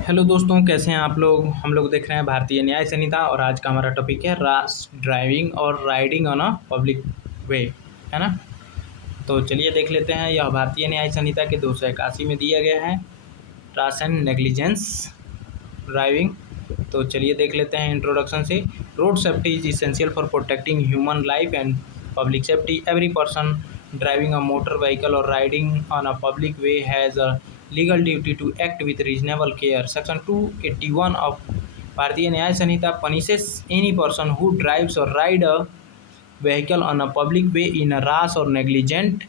Hello दोस्तों, कैसे हैं आप लोग। हम लोग देख रहे हैं भारतीय न्याय संहिता और आज का हमारा टॉपिक है राश ड्राइविंग और राइडिंग ऑन अ पब्लिक वे, है ना। तो चलिए देख लेते हैं। यह भारतीय न्याय संहिता के 281 में दिया गया है, राश एंड नेग्लिजेंस ड्राइविंग। तो चलिए देख लेते हैं इंट्रोडक्शन से। Road safety is essential for protecting human life and public safety. Every person driving a motor vehicle और riding on a public way has a legal duty to act with reasonable care. Section 281 ऑफ भारतीय न्याय संहिता punishes any person who drives or ride a vehicle on a public way in a rash or negligent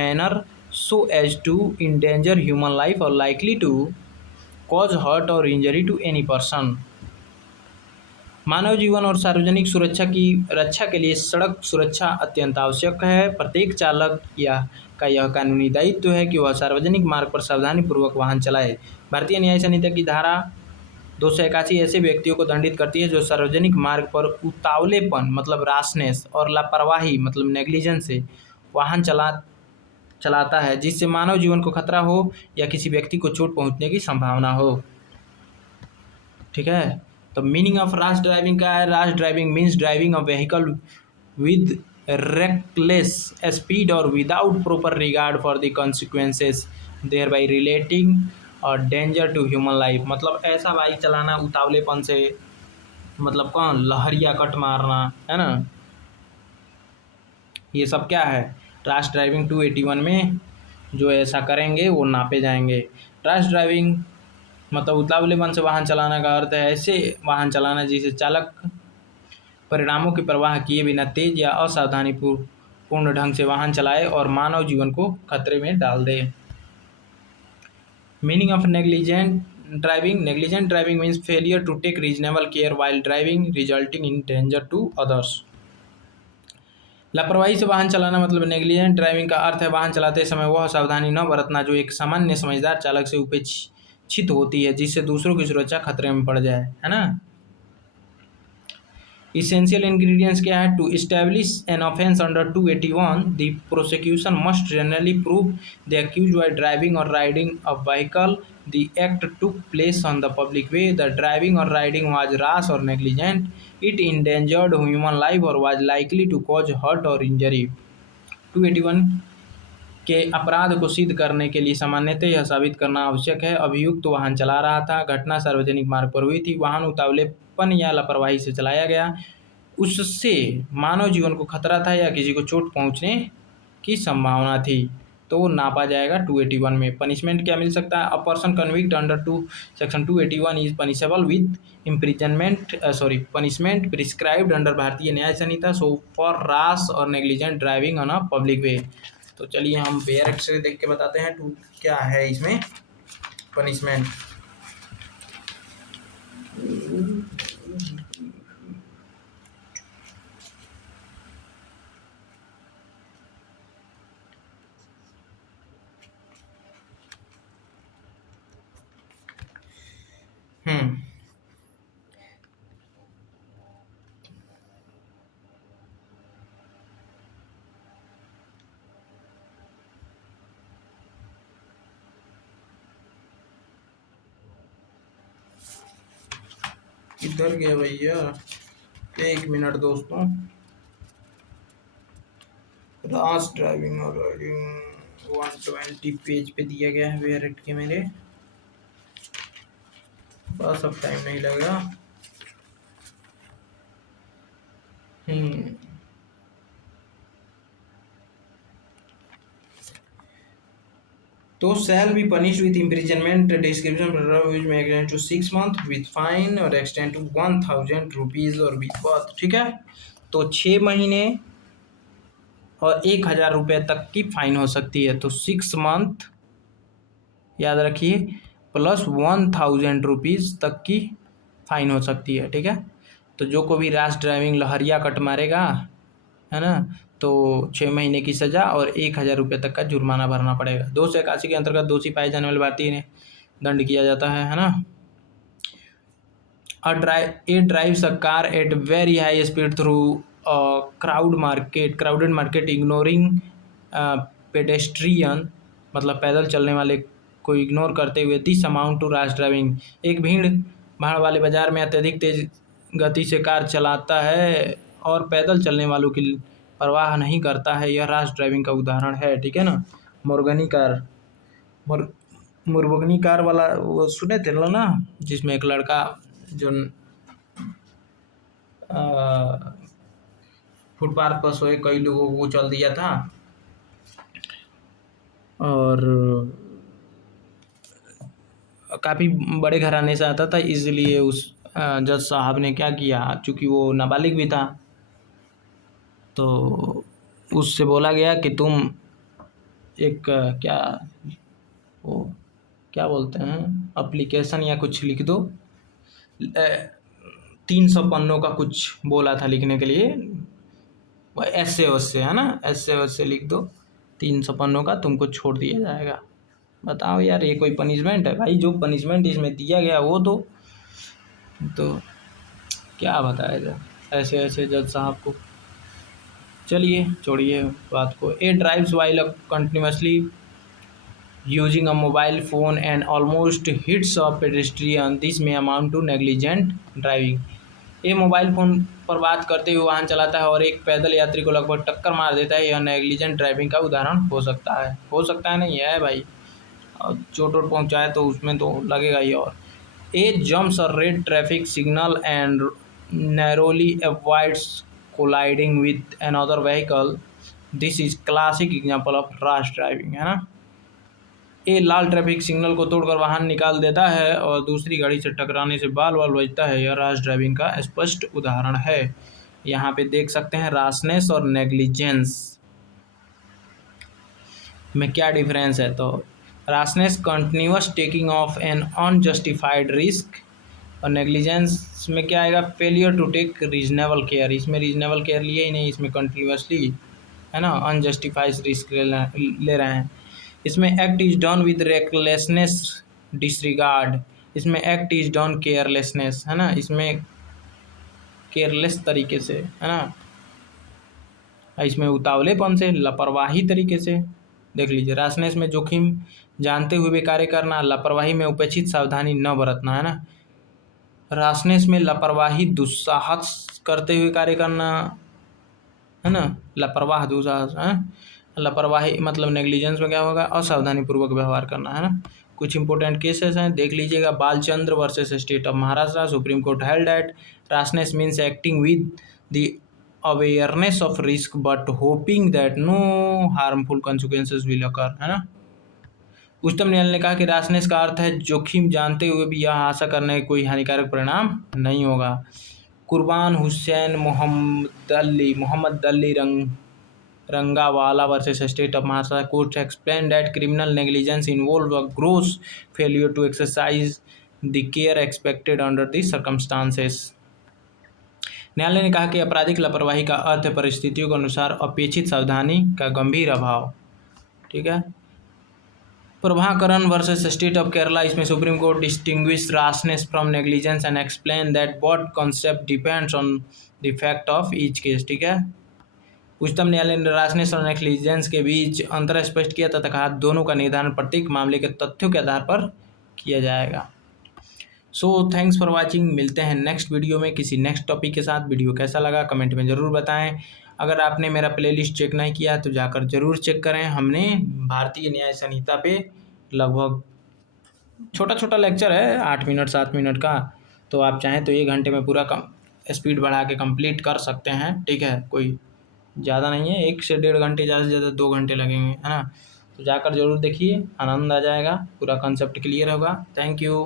manner so as to endanger human life or likely to cause hurt or injury to any person। मानव जीवन और सार्वजनिक सुरक्षा की रक्षा के लिए सड़क सुरक्षा अत्यंत आवश्यक है। प्रत्येक चालक का यह कानूनी दायित्व है कि वह सार्वजनिक मार्ग पर सावधानीपूर्वक वाहन चलाए। भारतीय न्याय संहिता की धारा 281 ऐसे व्यक्तियों को दंडित करती है जो सार्वजनिक मार्ग पर उतावलेपन मतलब राशनेस और लापरवाही मतलब नेग्लिजेंस से वाहन चलाता है जिससे मानव जीवन को खतरा हो या किसी व्यक्ति को चोट पहुंचने की संभावना हो। ठीक है। तो मीनिंग ऑफ रैश ड्राइविंग का है, rash driving means driving a vehicle with reckless speed और without proper regard for the consequences there by relating और डेंजर टू ह्यूमन लाइफ। मतलब ऐसा बाइक चलाना उतावलेपन से, मतलब कौन लहरिया कट मारना, है ना। ये सब क्या है, रैश ड्राइविंग 281 में जो ऐसा करेंगे वो नापे जाएंगे। रैश ड्राइविंग मतलब उतावलेपन से वाहन चलाना का अर्थ है ऐसे वाहन चलाना जिसे चालक परिणामों की परवाह किए बिना तेज या असावधानी पूर्ण ढंग से वाहन चलाए और मानव जीवन को खतरे में डाल दे। Meaning of negligent driving. Negligent driving means failure to take reasonable care while driving resulting in danger to others. लापरवाही से वाहन चलाना मतलब नेग्लिजेंट ड्राइविंग का अर्थ है वाहन चलाते समय वह सावधानी न बरतना जो एक सामान्य समझदार चालक से उपेक्षित होती है जिससे दूसरों की सुरक्षा खतरे में पड़ जाए, है ना। Essential ingredients क्या है, to establish an offence under 281 the prosecution must generally prove the accused while driving or riding a vehicle the act took place on the public way, the driving or riding was rash or negligent, it endangered human life or was likely to cause hurt or injury। 281 के अपराध को सिद्ध करने के लिए सामान्यतः यह साबित करना आवश्यक है अभियुक्त तो वाहन चला रहा था, घटना सार्वजनिक मार्ग पर हुई थी, वाहन उतावलेपन या लापरवाही से चलाया गया, उससे मानव जीवन को खतरा था या किसी को चोट पहुंचने की संभावना थी, तो वो नापा जाएगा 281 में। पनिशमेंट क्या मिल सकता है, a person convict under section 281 is punishable with imprisonment punishment prescribed under Bharatiya Nyaya Sanhita so for rash और negligent driving on a public way. तो चलिए हम बेयर एक्ट से देख के बताते हैं टू क्या है इसमें पनिशमेंट। किधर गया भैया, एक मिनट दोस्तों। राश ड्राइविंग और राइडिंग 120 पेज पे दिया गया है वेयर एक्ट के मेरे पास, अब टाइम नहीं लगेगा। तो shall be punished with imprisonment description which may extend to 6 months with fine और extend to 1000 rupees और with both। ठीक है, तो 6 महीने और 1000 रुपये तक की फाइन हो सकती है। तो 6 मंथ याद रखिए प्लस 1000 रुपीज़ तक की फाइन हो सकती है। ठीक है, तो जो को भी रैश ड्राइविंग लहरिया कट मारेगा, है ना, तो 6 महीने की सज़ा और 1000 रुपये तक का जुर्माना भरना पड़ेगा। 281 के अंतर्गत दोषी पाए जाने वाले भारतीय ने दंड किया जाता है ना। It drives a car at very high speed through a crowded market ignoring pedestrian मतलब पैदल चलने वाले को इग्नोर करते हुए this amount to rash driving. एक भीड़ भाड़ वाले बाजार में अत्यधिक तेज गति से कार चलाता है और पैदल चलने वालों की परवाह नहीं करता है, यह रैश ड्राइविंग का उदाहरण है। ठीक है ना। मुर्गनी कार, मुर्गनी कार वाला वो सुने थे लो ना, जिसमें एक लड़का जो फुटपाथ पर सोए कई लोगों को चल दिया था, और काफ़ी बड़े घराने से आता था, इसलिए उस जज साहब ने क्या किया, चूँकि वो नाबालिग भी था, तो उससे बोला गया कि तुम एक क्या वो क्या बोलते हैं एप्लीकेशन या कुछ लिख दो। 300 पन्नों का कुछ बोला था लिखने के लिए, ऐसे वैसे है ना, ऐसे वैसे लिख दो, 300 पन्नों का, तुमको छोड़ दिया जाएगा। बताओ यार, ये कोई पनिशमेंट है भाई? जो पनिशमेंट इसमें दिया गया वो तो क्या बताया जाए ऐसे ऐसे जज साहब को। चलिए छोड़िए बात को। A drives while continuously using a mobile phone and almost hits a pedestrian, this may amount to negligent driving. ये मोबाइल फ़ोन पर बात करते हुए वाहन चलाता है और एक पैदल यात्री को लगभग टक्कर मार देता है, यह नेग्लिजेंट ड्राइविंग का उदाहरण हो सकता है। हो सकता है नहीं है भाई, और चोट वोट पहुँचाए तो उसमें तो लगेगा ही। और A jumps a red traffic signal and narrowly avoids colliding with another vehicle, this is classic example of rash driving, है ना। ये लाल ट्रैफिक सिग्नल को तोड़कर वाहन निकाल देता है और दूसरी गाड़ी से टकराने से बाल बाल बजता है, यह रैश ड्राइविंग का स्पष्ट उदाहरण है। यहाँ पे देख सकते हैं रैशनेस और नेग्लिजेंस में क्या डिफरेंस है। तो rashness continuous taking of an unjustified risk, और नेग्लिजेंस में क्या आएगा, failure to take reasonable care. इसमें रीजनेबल केयर लिए ही नहीं, इसमें कंटिन्यूअसली है ना अनजस्टिफाइड रिस्क ले रहे हैं। इसमें act is done with recklessness disregard, इसमें एक्ट इज डन केयरलेसनेस, है ना, इसमें केयरलेस तरीके से, है ना, इसमें उतावलेपन से, लापरवाही तरीके से। देख लीजिए, रैशनेस में जोखिम जानते हुए भी कार्य करना, लापरवाही में उपेक्षित सावधानी न बरतना, है ना। रैशनेस में लापरवाही दुस्साहस करते हुए कार्य करना, है ना, लापरवाह दुस्साहस है। लापरवाही मतलब नेग्लिजेंस में क्या होगा, असावधानी पूर्वक व्यवहार करना, है ना। कुछ इंपॉर्टेंट केसेस हैं, देख लीजिएगा। Balchandra versus state of Maharashtra, Supreme Court held that rashness means acting with the awareness of risk but hoping that no harmful consequences will occur, है ना। उच्चतम न्यायालय ने कहा कि रैशनेस का अर्थ है जोखिम जानते हुए भी यह आशा करने का कोई हानिकारक परिणाम नहीं होगा। Qurban Hussain Mohammed Ali Rangawala versus state of Maharashtra, court explain that criminal negligence involve a gross failure to exercise the care expected under the circumstances. न्यायालय ने कहा कि आपराधिक लापरवाही का अर्थ है परिस्थितियों के अनुसार अपेक्षित सावधानी का गंभीर अभाव। ठीक है। Prabhakaran versus state of Kerala, इसमें supreme court distinguish rashness from negligence and explain that both concept depends on the fact of each case. ठीक है। उच्चतम न्यायालय ने रैशनेस और नेग्लिजेंस के बीच अंतर स्पष्ट किया तथा कहा दोनों का निर्धारण प्रत्येक मामले के तथ्यों के आधार पर किया जाएगा। सो थैंक्स फॉर वाचिंग, मिलते हैं नेक्स्ट वीडियो में किसी नेक्स्ट टॉपिक के साथ। वीडियो कैसा लगा कमेंट में ज़रूर बताएं। अगर आपने मेरा प्लेलिस्ट चेक नहीं किया तो जाकर ज़रूर चेक करें। हमने भारतीय न्याय संहिता पे लगभग छोटा छोटा लेक्चर है 8 मिनट 7 मिनट का, तो आप चाहें तो 1 घंटे में पूरा स्पीड बढ़ा के कंप्लीट कर सकते हैं। ठीक है, कोई ज़्यादा नहीं है, 1 से 1.5 घंटे, ज़्यादा से ज़्यादा 2 घंटे लगेंगे, है ना। तो जाकर ज़रूर देखिए, आनंद आ जाएगा, पूरा कॉन्सेप्ट क्लियर होगा। Thank you.